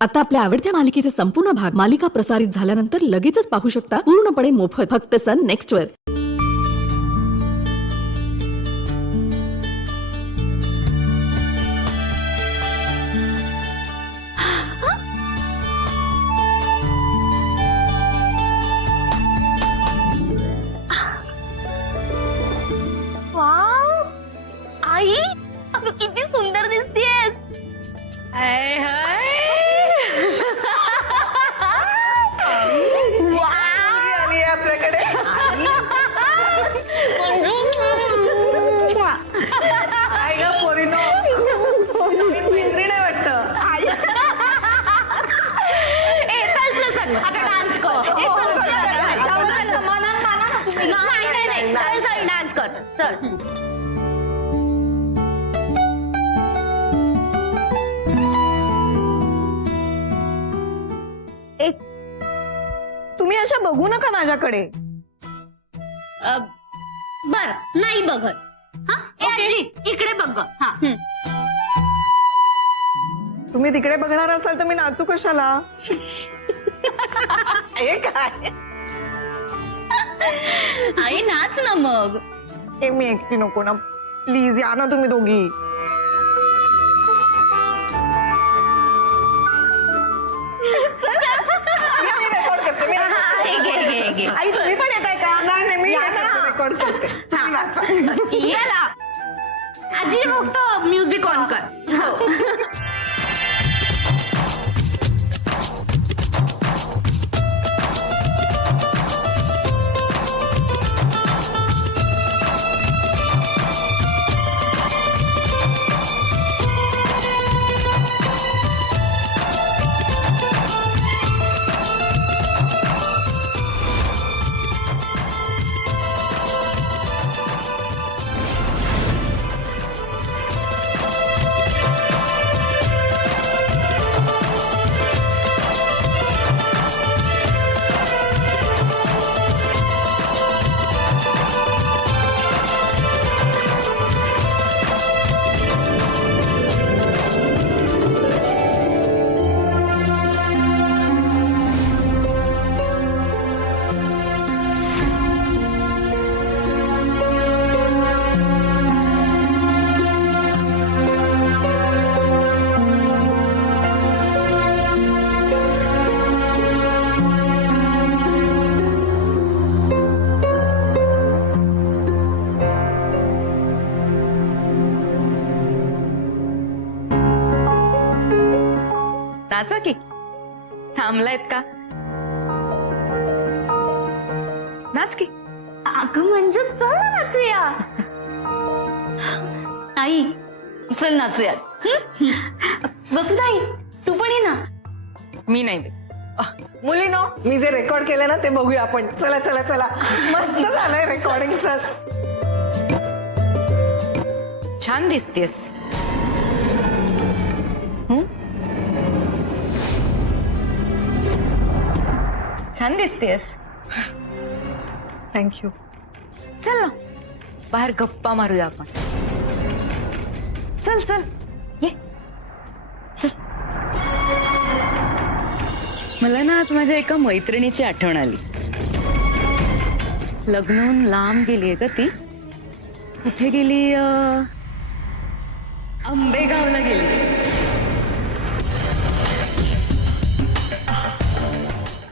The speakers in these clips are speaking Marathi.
आता आपल्या आवडत्या मालिकेचे संपूर्ण भाग मालिका प्रसारित झाल्यानंतर लगेचच पाहू शकता पूर्णपणे मोफत फक्त सन नेक्स्ट वर। वाव आई अगं किती सुंदर दिसतेस। हाय हाय आली आपल्याकडे काय ग पोरीनो पिंजरी नाही वाटत आता डान्स कर नाही डान्स कर चल। एक तुम्ही अशा बघू नका माझ्याकडे। बर नाही बघत हा ए आजी इकडे बघ हा तुम्ही तिकडे बघणार असाल तर मी नाचू कशाला? हे काय आई नाच ना मग। ए मी एकटी नको ना, प्लीज या ना तुम्ही दोघी। मी रेकॉर्ड करते, मी record करते। आई तुम्ही पण येताय का? नाही मी रेकॉर्ड करते, तुम्ही नाचा। चला आजी फक्त म्युझिक ऑन कर। नाचा की थांबलायत का? नाच की। अगं म्हणजे चल ना नाचूया। आई चल नाचूयात। वसुधाई तू पण ये ना। मी नाही बे। मुलीनो मी जे रेकॉर्ड केलं ना ते बघूया आपण। चला चला चला मस्त झालंय रेकॉर्डिंग। चल छान दिसतेस। छान दिसतेस। थँक्यू। चल ना बाहेर गप्पा मारूया आपण। चल चल ये चल। मला ना आज माझ्या एका मैत्रिणीची आठवण आली। लग्न होऊन लांब गेली का ती? कुठे गेली? आंबेगावला गेली।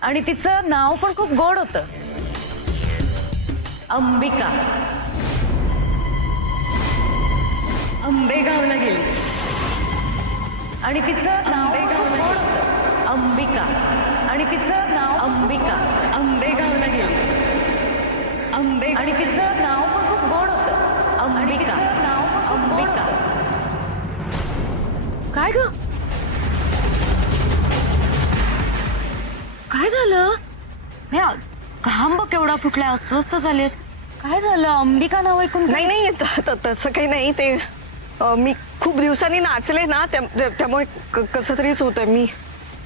आणि तिचं नाव पण खूप गोड होतं, अंबिका। आंबेगावला गेली आणि तिचं नाव खूप गोड होतं, अंबिका। आणि तिचं नाव अंबिका। आंबेगावला गेली आणि तिचं नाव पण खूप गोड होतं, अंबिका। अंबिका काय ग? काय झालं? नाही घाम बघ केवढा फुटलाय, अस्वस्थ झालेस। काय झालं? अंबिका नाव ऐकून? नाही नाही तसं काही नाही। ते मी खूप दिवसांनी नाचले ना त्यामुळे कसं तरीच होतंय।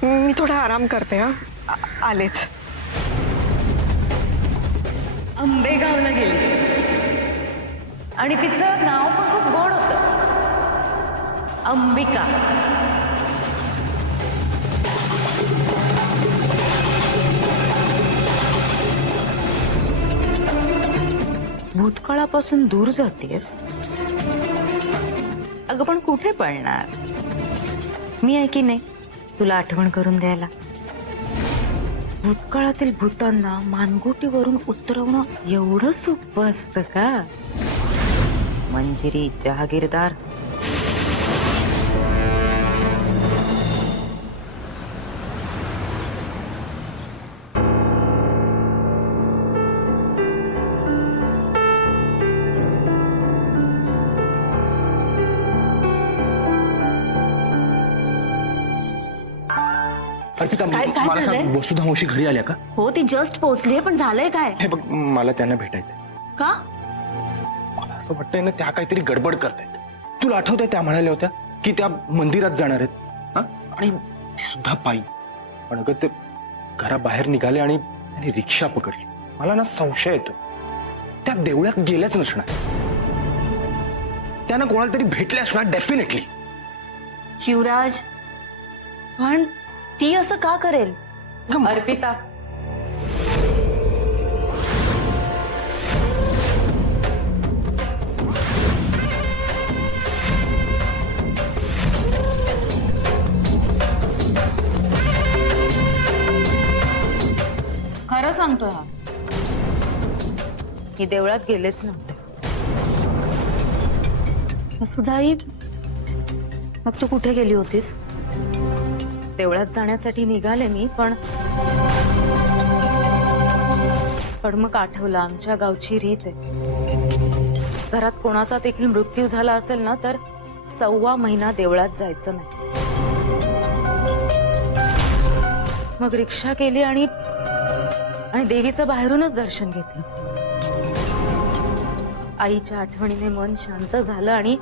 मी थोडा आराम करते हा। आलेच। आंबेगावला गेली आणि तिचं नाव पण खूप गोड होतं, अंबिका। भूतकाळापासून दूर जातेस. अगं पण कुठे पळणार? मी आहे की नाही तुला आठवण करून द्यायला. भूतकाळातील भूतांना मानगुटीवरून उतरवणं एवढं सोपं असतं का? मंजिरी जहागीरदार. अर्पिता काय मला झालंय? सांग, वसुधा मावशी घरी आल्या का? हो ती जस्ट पोहोचलीये, पण झालंय काय? हे बघ, मला त्यांना भेटायचं. का? मला असं वाटतंय ना, त्या काहीतरी गडबड करतायत. तुला आठवतंय त्या म्हणाल्या होत्या की त्या मंदिरात जाणार आहेत, हा? आणि ती सुद्धा पायी. पण अगं ते घराबाहेर निघाले आणि त्यांनी रिक्षा पकडली. मला ना संशय येतो त्या देवळात गेल्याच नसणार. त्यांना कोणाला तरी भेटल्या असणार डेफिनेटली. शिवराज, पण ती असं का करेल? अर्पिता, खरं सांगतोय हा, ही देवळात गेलेच नव्हते. वसुधाई, मग तू कुठे गेली होतीस? देवळात जाण्यासाठी निघाले मी, पण मग आठवलं आमच्या गावची रीत आहे. घरात कोणाचा देखील मृत्यू झाला असेल ना तर 1.25 महिना देवळात जायचं नाही. मग रिक्षा केली आणि देवीचं बाहेरूनच दर्शन घेतलं. आईच्या आठवणीने मन शांत झालं आणि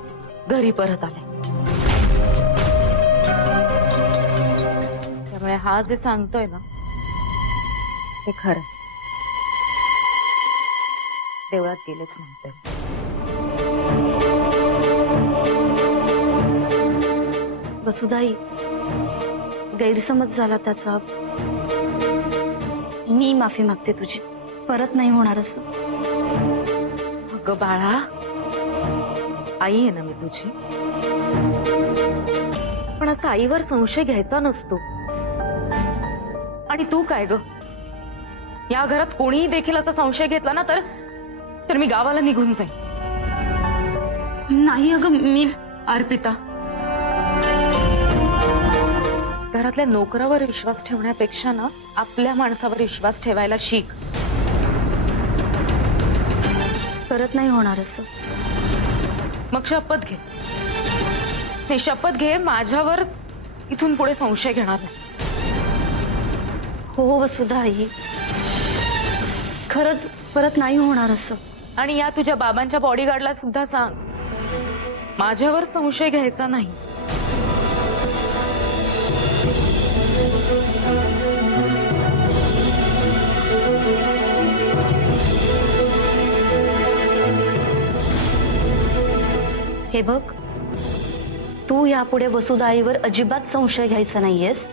घरी परत आले. त्यामुळे हा जे सांगतोय ना ते खरं. देवळात गेलेच नव्हते. वसुधाई, गैरसमज झाला त्याचा. मी माफी मागते तुझी. परत नाही होणार असं. अगं बाळा, आई आहे ना मी तुझी. पण असा आईवर संशय घ्यायचा नसतो. आणि तू काय ग, या घरात कोणीही देखील असा संशय घेतला ना तर मी गावाला निघून जाईन. नाही अगं, मी अर्पिता, घरातल्या नोकरावर विश्वास ठेवण्यापेक्षा ना आपल्या माणसावर विश्वास ठेवायला शिक. परत नाही होणार असं. मग शपथ घे. नाही, शपथ घे, माझ्यावर इथून पुढे संशय घेणार नाहीस. हो वसुधाई, खरंच परत नाही होणार असं. आणि या तुझ्या बाबांच्या बॉडीगार्डला सुद्धा सांग, माझ्यावर संशय घ्यायचा नाही. हे बघ, तू यापुढे वसुधाईवर अजिबात संशय घ्यायचा नाहीयेस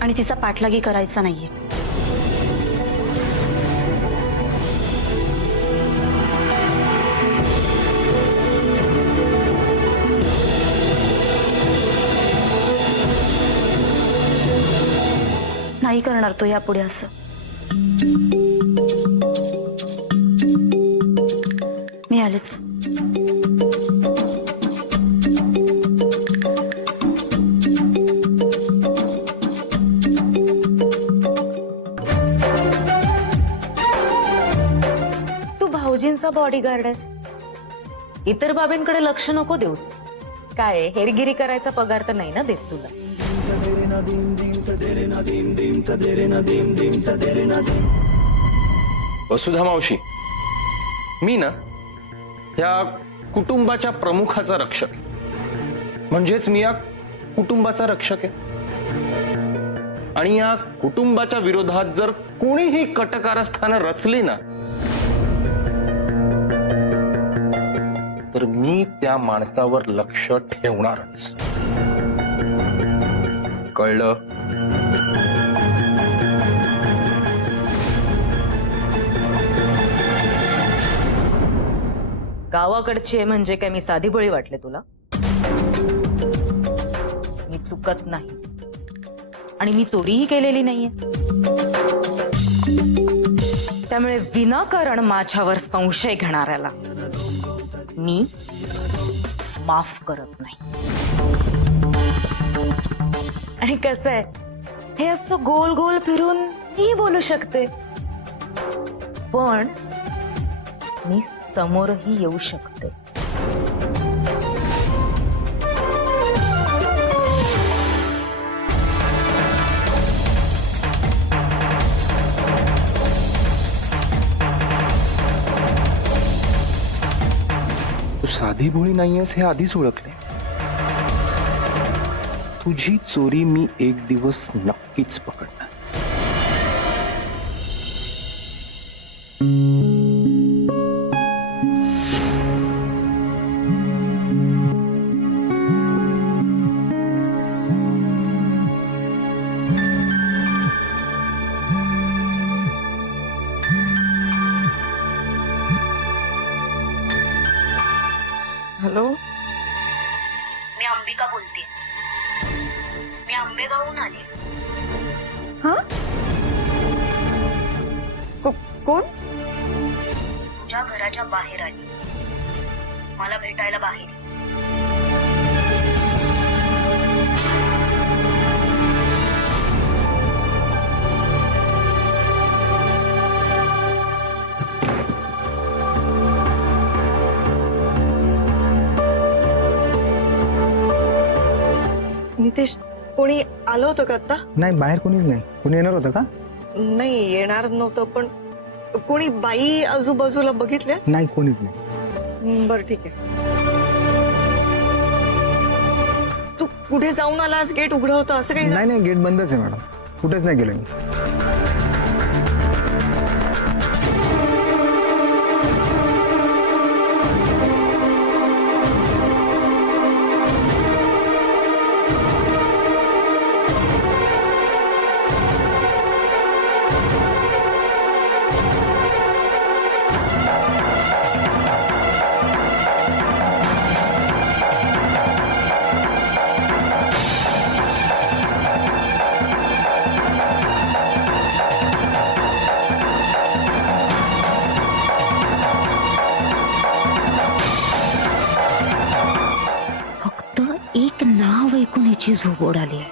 आणि तिचा पाठलागी करायचा नाहीये. नाही करणार तो यापुढे असं. मी आलेच. तू भाऊजींचा बॉडीगार्ड आहेस, इतर बाबींकडे लक्ष नको देऊस. काय हेरगिरी करायचा पगार तर नाही ना देत तुला. वसुधा मावशी, मी ना या कुटुंबाच्या प्रमुखाचा रक्षक, म्हणजेच मी या कुटुंबाचा रक्षक आहे. आणि या कुटुंबाच्या विरोधात जर कोणीही कटकारस्थानं रचली ना तर मी त्या माणसावर लक्ष ठेवणारच. कळलं? गावाकडची आहे म्हणजे काय मी साधी बळी वाटले तुला? मी चुकत नाही आणि मी चोरीही केलेली नाहीये. त्यामुळे विनाकारण माझ्यावर संशय घेणाऱ्याला मी माफ करत नाही. आणि कसं आहे, हे असं गोल गोल फिरून मी बोलू शकते, पण मी समोरही येऊ शकते. तू साधी भोळी नाहीयेस हे आधीच ओळखले. तुझी चोरी मी एक दिवस नक्कीच पकडणार. हॅलो. मी अंबिका बोलते. मी आंबेगावहून आली. हा? कोण? तुझ्या घराच्या बाहेर आली. मला भेटायला बाहेर ये. नितेश, कोणी आलं होतं का आता? नाही, बाहेर कोणीच नाही. कोणी येणार होतं का? नाही, येणार नव्हतं, पण कोणी बाई आजूबाजूला बघितल्या? नाही, कोणीच नाही. बरं, ठीक आहे. तू कुठे जाऊन आलास? गेट उघडं होतं असं काही? नाही, गेट बंदच आहे मॅडम. कुठेच नाही गेलो मी. एक नाव ऐकून हिची झोप उडाली आहे.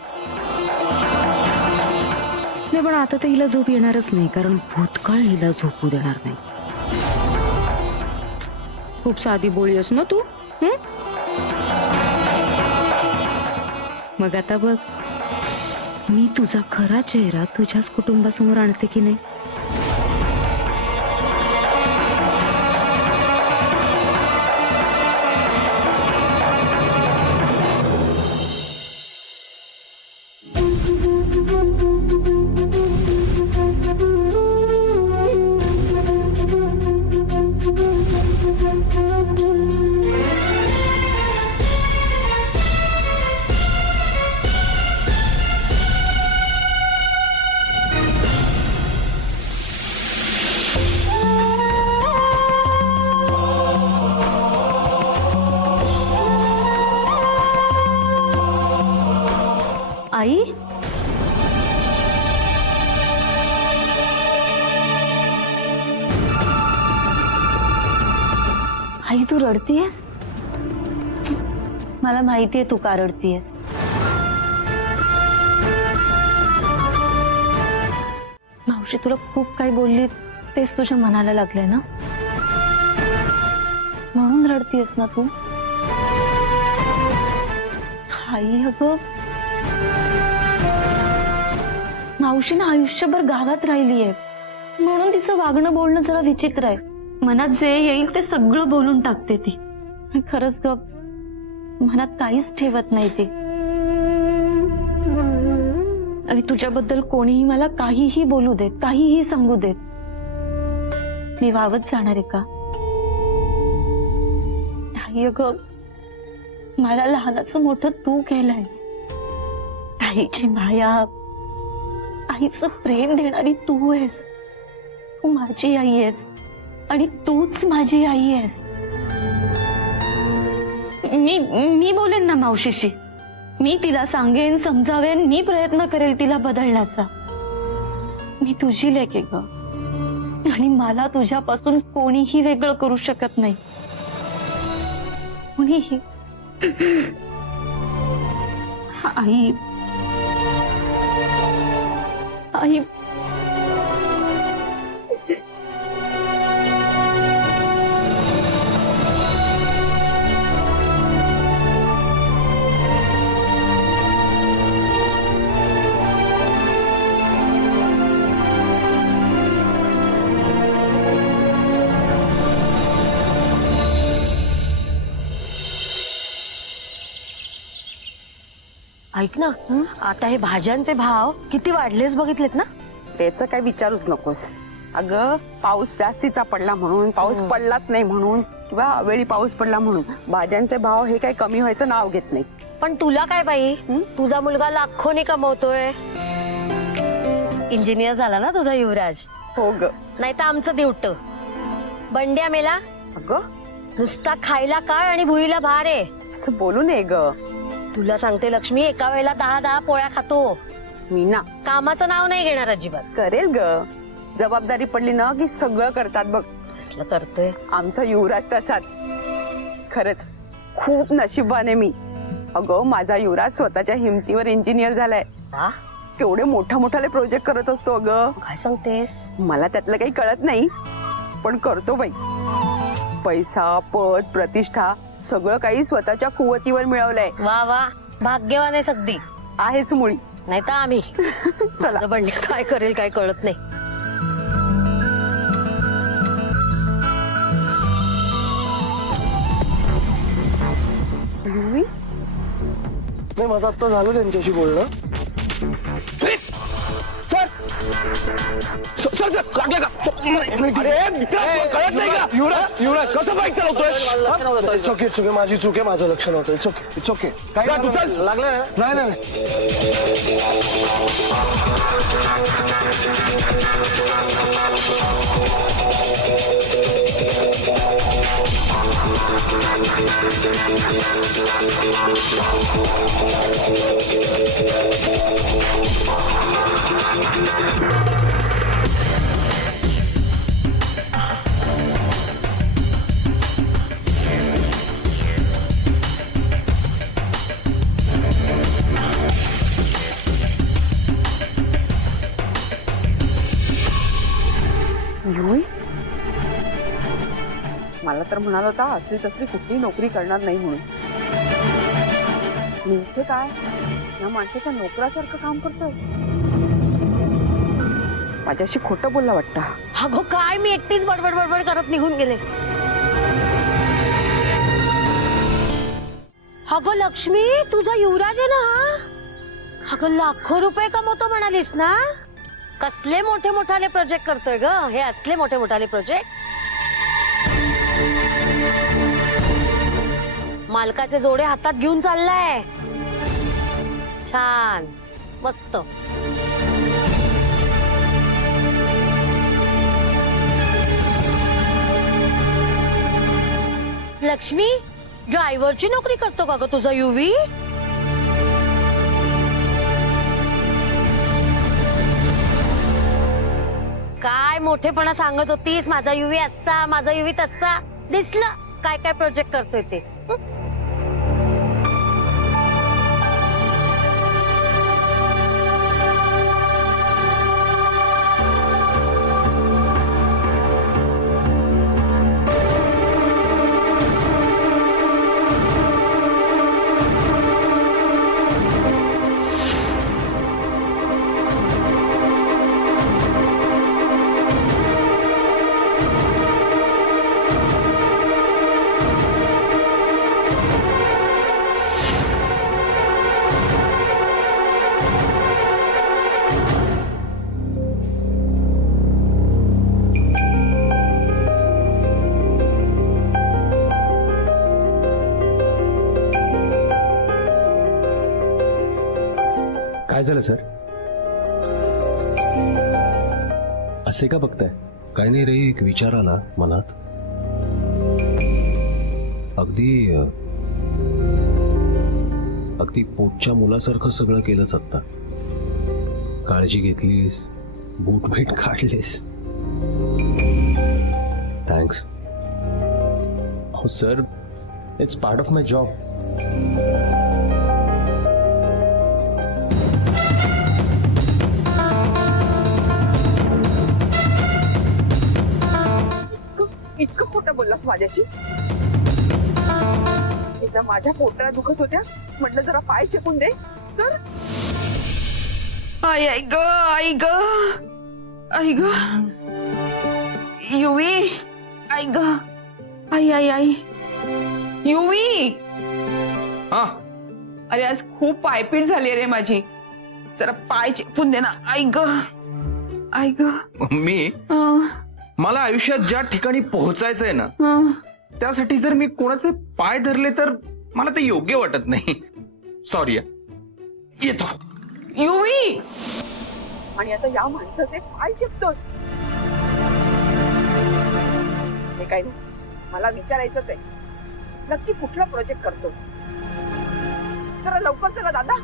नाही, पण आता तर हिला झोप येणारच नाही, कारण भूतकाळ हिला झोपू देणार नाही. खूप साधी बोळी आहेस ना तू. मग आता बघ, मी तुझा खरा चेहरा तुझ्याच कुटुंबासमोर आणते की नाही. आई, आई तू रडतीयस? मला माहितीये तू का रडतीयस. मावशी तुला खूप काही बोलली, तेच तुझ्या मनाला लागलंय ना, म्हणून रडतीयस ना तू. आई अगं, मावशीनं आयुष्यभर गावात राहिलीये, म्हणून तिचं वागणं बोलणं जरा विचित्र आहे. मनात जे येईल ते सगळं बोलून टाकते ती. खरंच ग, मनात काहीच ठेवत नाही ती. आणि तुझ्याबद्दल कोणीही मला काहीही बोलू देत, काहीही सांगू देत, मी वावत जाणार आहे का? आई अगं, मला लहानाचं मोठं तू केलंयस. आईची माया, आईचं प्रेम देणारी तू आहेस. तू माझी आई आहेस आणि तूच माझी आई आहेस. मी बोलेन ना मावशीशी. मी तिला सांगेन, समजावेन, मी प्रयत्न करेल तिला बदलण्याचा. मी तुझी लेक आहे ग, आणि मला तुझ्यापासून कोणीही वेगळं करू शकत नाही. कोणीही. आई आई ऐक ना, आता हे भाज्यांचे भाव किती वाढलेच बघितलेत ना. ते तर काही विचारूच नकोस. अगं पाऊस जास्तीचा पडला म्हणून, पाऊस पडलाच नाही म्हणून, किंवा अवेळी पाऊस पडला म्हणून भाज्यांचे भाव हे काही कमी व्हायचं नाव घेत नाही. पण तुला काय बाई, तुझा मुलगा लाखोनी कमवतोय. इंजिनियर झाला ना तुझा युवराज. हो ग. नाही तर आमचं दिवट बंड्या मेला. अगं नुसता खायला काय आणि भुईला भार आहे. असं बोलू नये ग. तुला सांगते लक्ष्मी, एका वेळेला 10 पोळ्या खातो. मी ना कामाचं नाव नाही घेणार अजिबात. करेल ग. जबाबदारी पडली ना की सगळं करतात बघ. कसलं करतोय. आमचा युवराज तसाच. खरंच खूप नशिबाने मी. अगं माझा युवराज स्वतःच्या हिमतीवर इंजिनियर झालाय. वा, केवढे मोठ्याले प्रोजेक्ट करत असतो अगं. काय सांगतेस. मला त्यातलं काही कळत नाही, पण करतो बाई. पैसा, पद, प्रतिष्ठा सगळं काही स्वतःच्या कुवतीवर मिळवलंय. वा वा, भाग्यवान आहे सगळी. आहेच मुळी. नाही तर आम्ही. माझं बंड्या काय करेल काय कळत नाही. नाही माझं आता झालं त्यांच्याशी बोलणं. सर सर सर लागलं का. अरे मित्र, कळत नाही का. युवराज युवराज कसं बाईक चालवतोय. इट्स ओके, इट्स ओके, माझी चूक आहे, माझं लक्ष नव्हतं. It's okay, it's okay. जा, तू चल. लागलं नाही नाही. युवी मला तर म्हणाला होता असली तसली कुठली नोकरी करणार नाही म्हणून. मी इथे काय या माणसाच्या नोकरासारखं काम करतोय. माझ्याशी खोटं बोलला वाटतं. अगो काय, मी एकटीच बडबड बडबड करत निघून गेले. अगो लक्ष्मी, तुझा युवराज आहे ना हा. अगं लाखो रुपये कमवतो म्हणालीस ना. कसले मोठे मोठाले प्रोजेक्ट करतोय ग हे. असले मोठे मोठाले प्रोजेक्ट. मालकाचे जोडे हातात घेऊन चाललाय. छान, मस्त. लक्ष्मी, ड्रायव्हरची नोकरी करतो का ग तुझा युवी. काय मोठेपणा सांगत होतीस. माझा युवी असा, माझा युवी तसा. दिसलं काय काय प्रोजेक्ट करतोय ते. काय झालं सर. असे का बघताय. काय नाही रे, एक विचार आला मनात. अगदी अगदी पोटच्या मुलासारखं सगळं केलंच आता. काळजी घेतलीस, बूट बीट काढलेस. थँक्स. हो sir, it's part of my job. इतकं खोटं बोललास माझ्याशी. एकदा माझ्या पोटाला दुखत होत्या, म्हटलं जरा पाय चेपून दे, तर आई आई ग, आई ग, आई ग, युवी, आई ग, आई आई आई, युवी. हा, अरे आज खूप पायपीट झाली रे माझी, जरा पाय चेपून दे ना. आई ग, आई ग. मी मला आयुष्यात ज्या ठिकाणी पोहोचायचंय ना, त्यासाठी जर मी कोणाचे पाय धरले तर मला ते योग्य वाटत नाही. सॉरी, येतो. युवी. आणि आता या माणसाचे पाय चेपतोय. हे काय नाही, मला विचारायचंच आहे, नक्की कुठला प्रोजेक्ट करतो. जरा लवकर चला दादा.